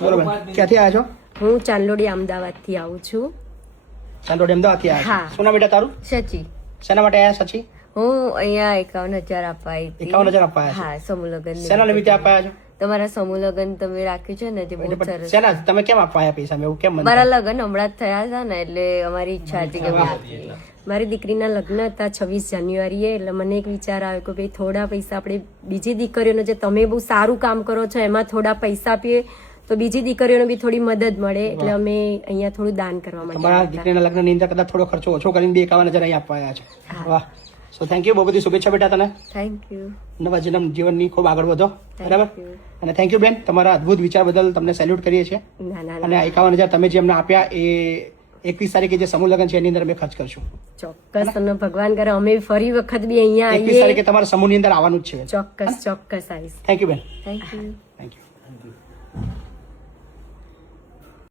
બોલો બેન, ક્યાંથી આવ્યા છો? હું ચાંદલોડી અમદાવાદથી આવું છું. ચાંદોડી અમદાવાદથી આવ્યા છો? હા. શું નામ બેટા તારું? સચી, શેના માટે આવ્યા સચી? હું અહીંયા 51,000 આપવા આવી હતી. 51,000 આપવા આવ્યા છો? હા, સમૂહ લગ્ન શેના નિમિત્તે આપવા આવ્યા છો? તમારા સમૂહ લગ્ન તમે રાખ્યું છે ને તે બહુ સરસ. શેના તમે કેમ આપવા આવ્યા પૈસા? મેં એવું કેમ મારા લગ્ન હમણાં જ થયા હતા ને એટલે અમારી ઈચ્છા હતી કે મેં આપીએ. મારી દીકરીના લગ્ન હતા 26 જાન્યુઆરીએ, એટલે મને એક વિચાર આવ્યો કે ભાઈ થોડા પૈસા આપણે બીજી દીકરીઓને, જે તમે બહુ સારું કામ કરો છો એમાં થોડા પૈસા આપીએ તો બીજી દીકરીઓને બી થોડી મદદ મળે, એટલે અમે અહીંયા થોડું દાન કરવા માટે તમારા દીકરીના લગ્નની અંદર કદાચ થોડો ખર્ચો ઓછો કરીને 51,000 અહીં આપવા આવ્યા છો. વાહ, સો થેન્ક યુ, બહુ બધી શુભેચ્છા બેટા તને. Thank you. નવા જીવનની ખૂબ આગળ વધો. બરાબર. you. અને થેન્ક યુ બેન, તમારા અદ્ભુત વિચાર બદલ તમને સેલ્યુટ કરીએ છીએ. ના ના અને 51,000 તમે જે અમને આપ્યા એ 21 તારીખે જે સમૂહ લગ્ન છે એની અંદર અમે ખર્ચ કરશું. ચોક્કસ, અને ભગવાન કરે અમે ફરી વખત બી અહીંયા 21 આવીએ. તારીખે તમારા સમૂહની અંદર આવવાનું જ છે. ચોક્કસ ચોક્કસ આવીશ. થેન્ક યુ બેન. Thank you. Thank you.